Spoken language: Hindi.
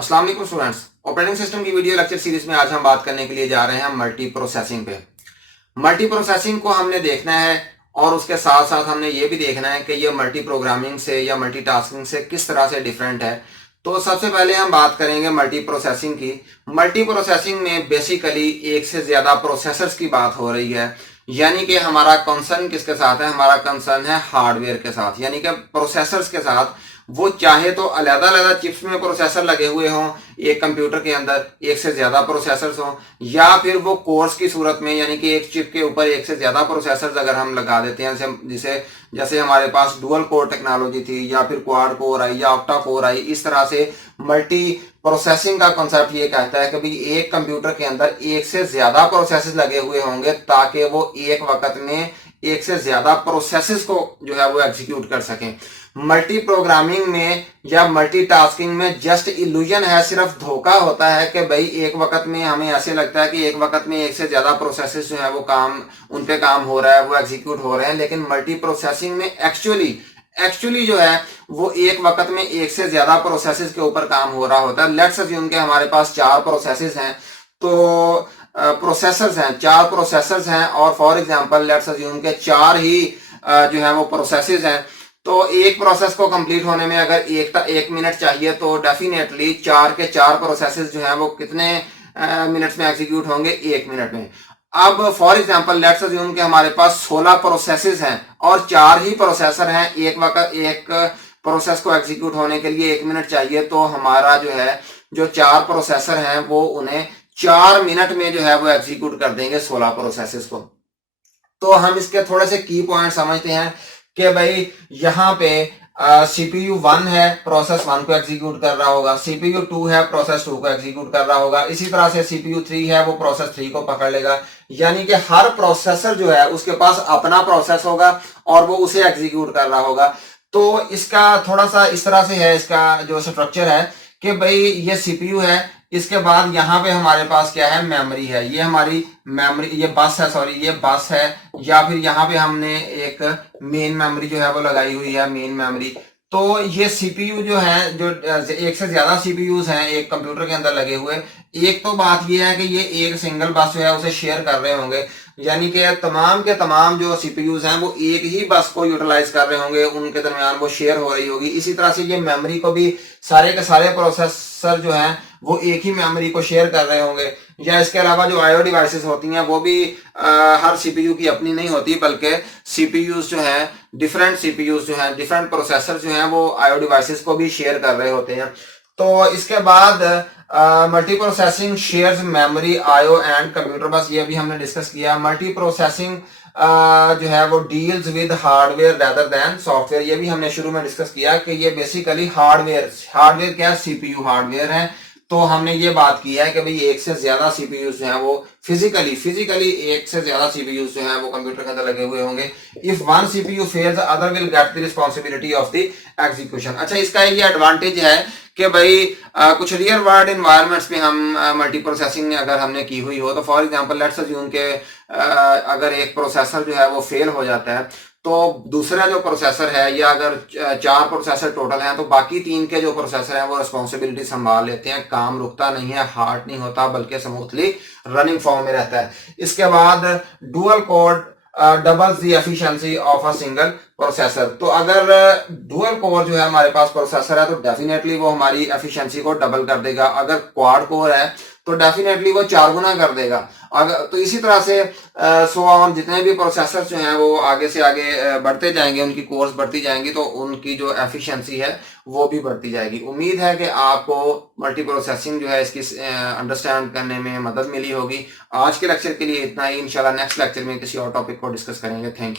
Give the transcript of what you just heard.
अस्सलाम वालेकुम स्टूडेंट्स। ऑपरेटिंग सिस्टम की वीडियो लेक्चर सीरीज में आज हम बात करने के लिए जा रहे हैं मल्टी प्रोसेसिंग पे। मल्टी प्रोसेसिंग को हमने देखना है और उसके साथ साथ हमने ये भी देखना है कि ये मल्टी प्रोग्रामिंग से या मल्टी टास्किंग से किस तरह से डिफरेंट है। तो सबसे पहले हम बात करेंगे मल्टी प्रोसेसिंग की। मल्टी प्रोसेसिंग में बेसिकली एक से ज्यादा प्रोसेसर्स की बात हो रही है, यानी कि हमारा कंसर्न किसके साथ है? हमारा कंसर्न है हार्डवेयर के साथ, यानी कि प्रोसेसर्स के साथ। वो चाहे तो अलग अलग चिप्स में प्रोसेसर लगे हुए हों, एक कंप्यूटर के अंदर एक से ज्यादा प्रोसेसर्स हों, या फिर वो कोर्स की सूरत में, यानी कि एक चिप के ऊपर एक से ज्यादा प्रोसेसर्स अगर हम लगा देते हैं, जिसे जैसे हमारे पास डुअल कोर टेक्नोलॉजी थी, या फिर क्वाड कोर आई या ऑक्टा कोर आई, इस तरह से मल्टी प्रोसेसिंग का कॉन्सेप्ट ये कहता है कि भाई एक कंप्यूटर के अंदर एक से ज्यादा प्रोसेसेस लगे हुए होंगे ताकि वो एक वक्त में एक से ज्यादा प्रोसेसेस को जो है वो एग्जीक्यूट कर सकें। मल्टी प्रोग्रामिंग में या मल्टी टास्किंग में जस्ट इल्यूजन है, सिर्फ धोखा होता है कि भाई एक वक्त में हमें ऐसे लगता है कि एक वक्त में एक से ज्यादा प्रोसेसेस जो है वो काम उन पे काम हो रहा है, वो एग्जीक्यूट हो रहे हैं। लेकिन मल्टी प्रोसेसिंग में एक्चुअली जो है वो एक वक्त में एक से ज्यादा प्रोसेसेस के ऊपर काम हो रहा होता है। लेट्स अज्यूम कि हमारे पास चार प्रोसेसेस हैं, तो प्रोसेसर्स हैं, चार प्रोसेसर्स हैं, और फॉर एग्जांपल लेट्स अज्यूम के चार ही जो है वो प्रोसेसेस हैं। तो एक प्रोसेस को कंप्लीट होने में अगर एक मिनट चाहिए, तो डेफिनेटली चार के चार प्रोसेसेस जो है वो कितने मिनट्स में एग्जीक्यूट होंगे? एक मिनट में। अब फॉर एग्जांपल लेट्स अज्यूम कि हमारे पास 16 प्रोसेसेस हैं और चार ही प्रोसेसर हैं, एक प्रोसेस को एग्जीक्यूट होने के लिए एक मिनट चाहिए, तो हमारा जो है जो चार प्रोसेसर हैं वो उन्हें 4 मिनट में जो है वो एग्जीक्यूट कर देंगे 16 प्रोसेसेस को। तो हम इसके थोड़े से की पॉइंट समझते हैं कि भाई यहाँ पे सीपीयू 1 है, प्रोसेस 1 को एग्जीक्यूट कर रहा होगा, सीपीयू 2 है, प्रोसेस 2 को एग्जीक्यूट कर रहा होगा, इसी तरह से सीपीयू 3 है, वो प्रोसेस 3 को पकड़ लेगा। यानी कि हर प्रोसेसर जो है उसके पास अपना प्रोसेस होगा और वो उसे एग्जीक्यूट कर रहा होगा। तो इसका थोड़ा सा इस तरह से है, इसका जो स्ट्रक्चर है कि भाई ये सीपीयू है, इसके बाद यहाँ पे हमारे पास क्या है? मेमोरी है, ये हमारी मेमोरी, ये बस है, सॉरी ये बस है, या फिर यहाँ पे हमने एक मेन मेमोरी जो है वो लगाई हुई है, मेन मेमोरी। तो ये सीपीयू जो है, जो एक से ज्यादा सीपीयूज हैं एक कंप्यूटर के अंदर लगे हुए। एक तो बात ये है कि ये एक सिंगल बस जो है उसे शेयर कर रहे होंगे, यानी कि तमाम के तमाम जो सीपीयूज हैं वो एक ही बस को यूटिलाइज कर रहे होंगे, उनके दरमियान वो शेयर हो रही होगी। इसी तरह से ये मेमोरी को भी सारे के सारे प्रोसेसर जो हैं वो एक ही मेमोरी को शेयर कर रहे होंगे। या इसके अलावा जो आईओ डिवाइसेस होती हैं वो भी हर सीपीयू की अपनी नहीं होती, बल्कि सीपीयूज जो हैं, डिफरेंट सीपीयूज जो हैं, डिफरेंट प्रोसेसर जो हैं वो आईओ डिवाइसेस को भी शेयर कर रहे होते हैं। तो इसके बाद multi processing shares memory, IO and computer बस, ये भी हमने डिस्कस किया। मल्टी प्रोसेसिंग जो है वो deals with hardware rather than software, ये भी हमने शुरू में डिस्कस किया कि ये बेसिकली हार्डवेयर क्या है? सीपीयू हार्डवेयर है। तो हमने ये बात की है कि भाई एक से ज्यादा सीपीयू जो है वो फिजिकली एक से ज्यादा सीपीयू जो है वो कंप्यूटर के अंदर लगे हुए होंगे। If one CPU fails other will get the responsibility of the execution. अच्छा, इसका ये एडवांटेज है कि भाई कुछ रियल वर्ल्ड इन्वायरमेंट्स में हम मल्टी प्रोसेसिंग अगर हमने की हुई हो, तो फॉर एग्जांपल लेट्स अज्यूम के अगर एक प्रोसेसर जो है वो फेल हो जाता है, तो दूसरा जो प्रोसेसर है, या अगर चार प्रोसेसर टोटल हैं, तो बाकी तीन के जो प्रोसेसर हैं वो रिस्पॉन्सिबिलिटी संभाल लेते हैं, काम रुकता नहीं है, हार्ड नहीं होता, बल्कि स्मूथली रनिंग फॉर्म में रहता है। इसके बाद dual core doubles the efficiency of a single processor. तो अगर डुअल कोर जो है हमारे पास प्रोसेसर है, तो डेफिनेटली वो हमारी एफिशिएंसी को डबल कर देगा। अगर क्वाड कोर है तो डेफिनेटली वो 4 गुना कर देगा। अगर तो इसी तरह से सो ऑन, जितने भी प्रोसेसर जो हैं वो आगे से आगे बढ़ते जाएंगे, उनकी कोर्स बढ़ती जाएंगी, तो उनकी जो एफिशिएंसी है वो भी बढ़ती जाएगी। उम्मीद है कि आपको मल्टी प्रोसेसिंग जो है इसकी अंडरस्टैंड करने में मदद मिली होगी। आज के लेक्चर के लिए इतना ही, इंशाल्लाह नेक्स्ट लेक्चर में किसी और टॉपिक को डिस्कस करेंगे। Thank you.